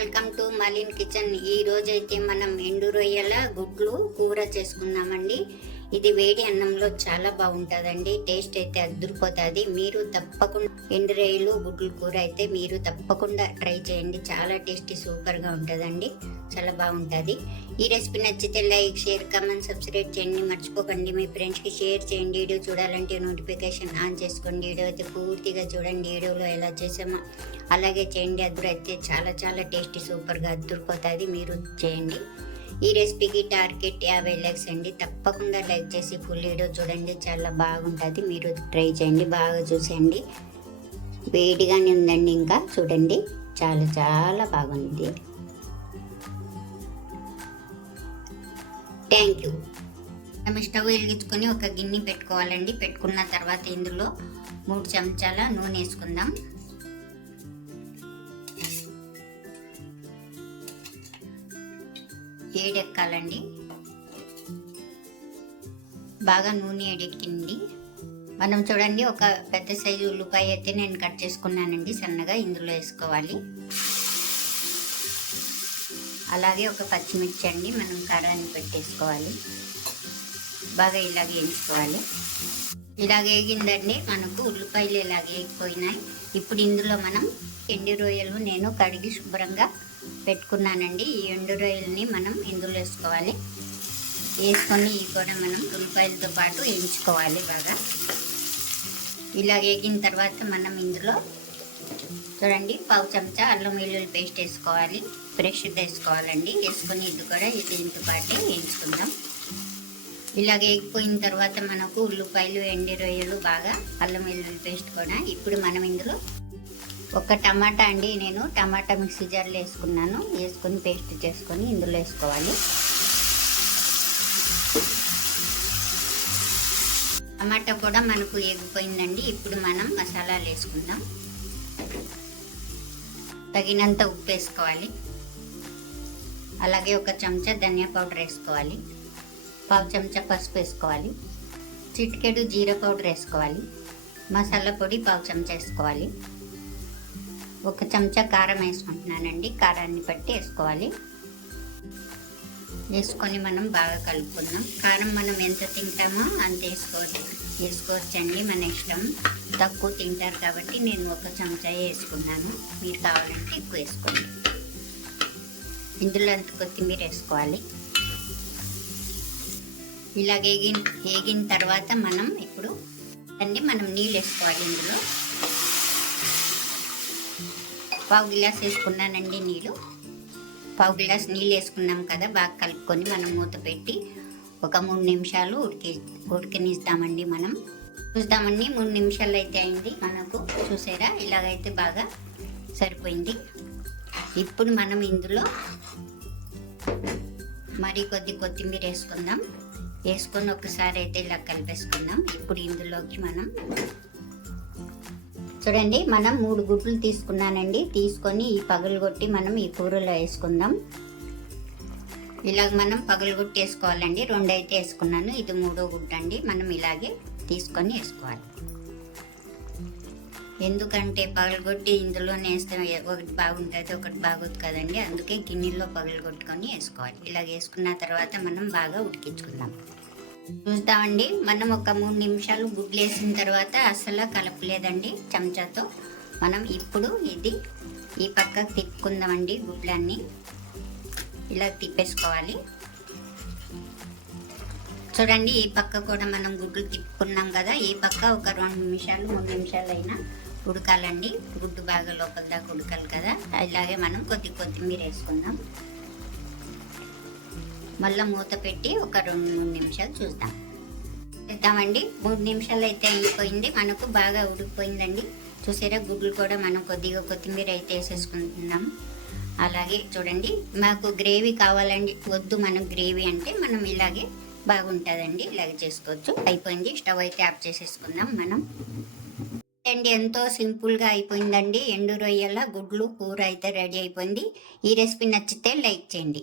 Welcome to మాలిన్ kitchen. ఈ రోజైతే మనం ఎండు రొయ్యల గుడ్లు కూర చేసుకుందామండి. ఇది వేడి అన్నంలో చాలా బాగుంటుందండి. టేస్ట్ అయితే అదిరిపోతుంది. మీరు తప్పకుండా ఎండు రొయ్యలు గుడ్లు కూర అయితే మీరు తప్పకుండా ట్రై చేయండి. చాలా టేస్టీ సూపర్గా ఉంటుందండి. చాలా బాగుంటుంది. ఈ రెసిపీ నచ్చితే లైక్, షేర్, కామెంట్, సబ్స్క్రైబ్ చేయండి. మర్చిపోకండి. మీ ఫ్రెండ్స్కి షేర్ చేయండి. వీడియో చూడాలంటే నోటిఫికేషన్ ఆన్ చేసుకోండి. వీడియో అయితే పూర్తిగా చూడండి. వీడియోలో ఎలా చేసామో అలాగే చేయండి. అయితే చాలా చాలా టేస్టీ సూపర్గా అదిరిపోతుంది. మీరు చేయండి. ఈ రెసిపీకి టార్గెట్ 50 లైక్స్ అండి. తప్పకుండా లైక్ చేసి ఫుల్ వీడియో చూడండి. చాలా బాగుంటుంది. మీరు ట్రై చేయండి. బాగా చూసేయండి. వేడిగానే ఉందండి. ఇంకా చూడండి, చాలా చాలా బాగుంది. Thank you. మనం స్టవ్ వెలిగించుకొని ఒక గిన్నె పెట్టుకోవాలండి. పెట్టుకున్న తర్వాత ఇందులో 3 చెంచాల నూనె వేసుకుందాం. ఏడెక్కాలండి. బాగా నూనె ఏడెక్కింది. మనం చూడండి, ఒక పెద్ద సైజు ఉల్లిపాయ అయితే నేను కట్ చేసుకున్నానండి సన్నగా. ఇందులో వేసుకోవాలి. అలాగే ఒక పచ్చిమిర్చి అండి మనం కారాన్ని పెట్టేసుకోవాలి. బాగా ఇలాగే వేయించుకోవాలి. ఇలాగ వేగిందండి. మనకు ఉల్లిపాయలు ఇలాగ వేగిపోయినాయి. ఇప్పుడు ఇందులో మనం ఎండు రొయ్యలు నేను కడిగి శుభ్రంగా పెట్టుకున్నానండి. ఈ ఎండు రొయ్యలని మనం ఇందులో వేసుకోవాలి. వేసుకొని ఇవి కూడా మనం ఉల్లిపాయలతో పాటు వేయించుకోవాలి బాగా. ఇలా వేగిన తర్వాత మనం ఇందులో చూడండి 1/2 చెంచా అల్లం వెల్లుల్లి పేస్ట్ వేసుకోవాలి. ఫ్రెష్ వేసుకోవాలండి. వేసుకొని ఇది కూడా దీంతో పాటే వేయించుకుందాం. ఇలా వేగిపోయిన తర్వాత మనకు ఉల్లిపాయలు, ఎండు రొయ్యలు, బాగా అల్లం వెల్లుల్లి పేస్ట్ కూడా. ఇప్పుడు మనం ఇందులో ఒక టమాటా అండి, నేను టమాటా మిక్సీ జార్లో వేసుకున్నాను. వేసుకొని పేస్ట్ చేసుకొని ఇందులో వేసుకోవాలి. టమాటా కూడా మనకు వేగిపోయిందండి. ఇప్పుడు మనం మసాలాలు వేసుకుందాం. తగినంత ఉప్పు వేసుకోవాలి. అలాగే 1 చెంచా ధనియా పౌడర్ వేసుకోవాలి. 1/2 చెంచా పసుపు వేసుకోవాలి. చిటికెడు జీరా పౌడర్ వేసుకోవాలి. మసాలా పొడి 1/2 చెంచా వేసుకోవాలి. 1 చెంచా కారం వేసుకుంటున్నానండి. కారాన్ని బట్టి వేసుకోవాలి. వేసుకొని మనం బాగా కలుపుకుందాం. కారం మనం ఎంత తింటామో అంత వేసుకోవచ్చండి, మన ఇష్టం. తక్కువ తింటారు కాబట్టి నేను 1 చెంచా వేసుకున్నాను. మీరు కావాలంటే ఎక్కువ వేసుకోండి. ఇందులో అంత కొత్తిమీర వేసుకోవాలి. ఇలా వేగిన తర్వాత మనం ఇప్పుడు మనం నీళ్ళు వేసుకోవాలి. ఇందులో 1/2 గ్లాస్ వేసుకున్నానండి నీళ్ళు. 1/2 గ్లాస్ నీళ్ళు వేసుకున్నాం కదా. బాగా కలుపుకొని మనం మూత పెట్టి ఒక 3 నిమిషాలు ఉడికనిస్తామండి. మనం చూద్దామండి. 3 నిమిషాలు అయితే అయింది మనకు. చూసారా, ఇలాగైతే బాగా సరిపోయింది. ఇప్పుడు మనం ఇందులో మరి కొత్తిమీర వేసుకుందాం. వేసుకొని ఒకసారి అయితే ఇలా కలిపేసుకుందాం. ఇప్పుడు ఇందులోకి మనం చూడండి, మనం 3 గుడ్లు తీసుకున్నానండి. తీసుకొని ఈ పగలగొట్టి మనం ఈ కూరలో వేసుకుందాం. ఇలాగ మనం పగలగొట్టి వేసుకోవాలండి. 2 అయితే వేసుకున్నాను. ఇది 3వ గుడ్డు అండి. మనం ఇలాగే తీసుకొని వేసుకోవాలి. ఎందుకంటే పగలగొట్టి ఇందులోనే వేస్తే ఒకటి బాగుంటుంది, ఒకటి బాగోదు కదండి. అందుకే గిన్నెలో పగలగొట్టుకొని వేసుకోవాలి. ఇలాగ వేసుకున్న తర్వాత మనం బాగా ఉడికించుకుందాం. చూద్దామండి, మనం ఒక 3 నిమిషాలు గుడ్లు వేసిన తర్వాత అసలు కలపలేదండి చెంచాతో. మనం ఇప్పుడు ఇది ఈ పక్కకు తిప్పుకుందామండి. గుడ్లన్నీ ఇలా తిప్పేసుకోవాలి. చూడండి, ఈ పక్క కూడా మనం గుడ్లు తిప్పుకున్నాం కదా. ఈ పక్క ఒక 2 నిమిషాలు 3 నిమిషాలు అయినా ఉడకాలండి. గుడ్డు బాగా లోపల దాకా ఉడకాలి కదా. ఇలాగే మనం కొత్తిమీర వేసుకుందాం. మళ్ళీ మూత పెట్టి ఒక 2-3 నిమిషాలు చూద్దామండి. 3 నిమిషాలు అయితే అయిపోయింది. మనకు బాగా ఉడికిపోయిందండి. చూసారా, గుడ్లు కూడా మనం కొద్దిగా కొత్తిమీర అయితే వేసేసుకుంటున్నాం. అలాగే చూడండి, మాకు గ్రేవీ కావాలండి. వద్దు మనం గ్రేవీ అంటే మనం ఇలాగే బాగుంటుందండి. ఇలాగే చేసుకోవచ్చు. అయిపోయింది. స్టవ్ అయితే ఆఫ్ చేసేసుకుందాం మనం. ఎంతో సింపుల్గా అయిపోయిందండి. ఎండు రొయ్యల గుడ్లు కూర అయితే రెడీ అయిపోయింది. ఈ రెసిపీ నచ్చితే లైక్ చేయండి.